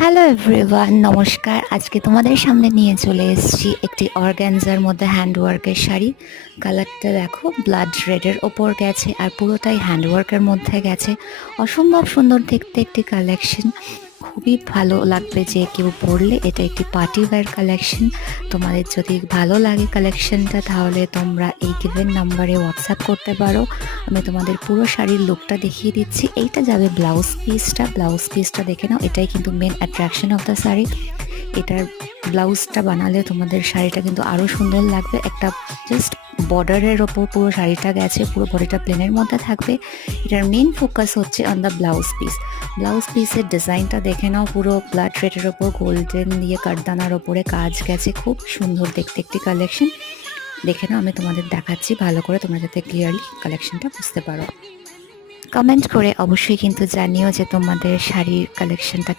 Hello everyone, নমস্কার। আজকে তোমাদের সামনে নিয়ে চলে এসেছি একটি অর্গ্যানজার মধ্যে হ্যান্ডওয়ার্কের শাড়ি। কালারটা দেখো, ব্লাড রেডের ওপর গেছে আর পুরোটাই হ্যান্ডওয়ার্কের মধ্যে গেছে। অসম্ভব সুন্দর দেখতে একটি কালেকশন, খুবই ভালো লাগবে যে কেউ পরলে। এটা একটি পার্টি ওয়্যার কালেকশন। তোমাদের যদি ভালো লাগে কালেকশনটা, তাহলে তোমরা এই গিভেন নাম্বারে হোয়াটসঅ্যাপ করতে পারো। আমি তোমাদের পুরো শাড়ির লুকটা দেখিয়ে দিচ্ছি। এইটা যাবে ব্লাউজ পিসটা দেখে নাও। এটাই কিন্তু main attraction of the sari. এটার ব্লাউজটা বানালে তোমাদের শাড়িটা কিন্তু আরও সুন্দর লাগবে। একটা জাস্ট বর্ডারের ওপর পুরো শাড়িটা গেছে, পুরো বডিটা প্লেনের মধ্যে থাকবে। এটার মেন ফোকাস হচ্ছে অন দ্য ব্লাউজ পিসের ডিজাইনটা দেখে নাও। পুরো ব্লাড রেডের ওপর গোল্ডেন দিয়ে কাঠদানার ওপরে কাজ গেছে, খুব সুন্দর দেখতে একটি কালেকশন। দেখে নাও, আমি তোমাদের দেখাচ্ছি ভালো করে, তোমরা যাতে ক্লিয়ারলি কালেকশনটা বুঝতে পারো। কমেন্ট করে অবশ্যই কিন্তু জানিও যে তোমাদের শাড়ির কালেকশনটা